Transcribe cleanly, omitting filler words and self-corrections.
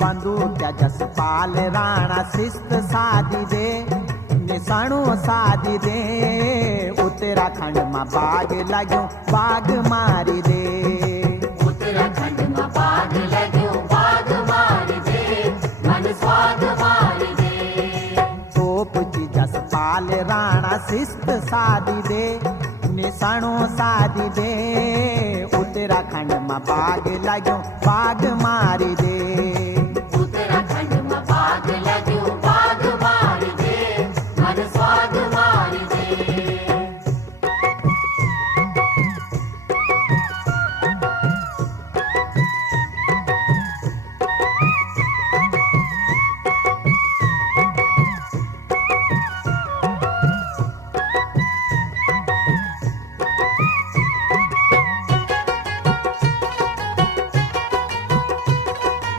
बंदूक जसपाल राणा शिस्त साधी दे, निशाणो साधी दे। उत्तराखंड में बाग लाग्यो बाग मारी दे, उत्तराखंड में बाग लाग्यो बाग मारी दे, मन स्वाद मारी दे। तोप की जसपाल राणा शिस्त साधी दे, निशाणो साधी दे। उत्तराखंड में बाग लाग्यो बाग मारी दे।